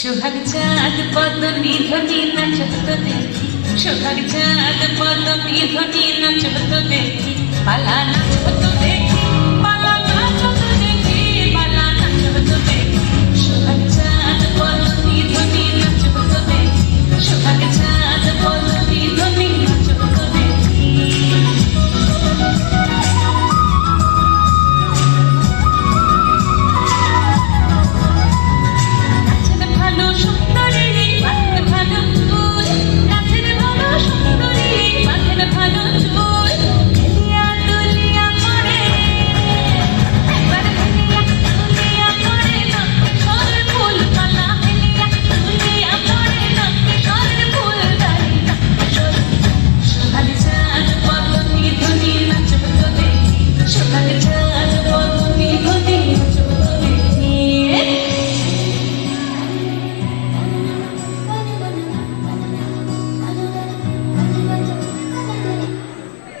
সোহাগ চাঁদ পদ্ম নিধনি নাচত দেখি, সোহাগ চাঁদ পদ্ম নিধনি নাচত দেখি, পালা নাচত দেখি, পালা নাচত দেখি, পালা নাচত দেখি। সোহাগ চাঁদ পদ্ম নিধনি নাচত দেখি, সোহাগ চাঁদ পদ্ম নিধনি নাচত দেখি। সোহাগ চাঁদ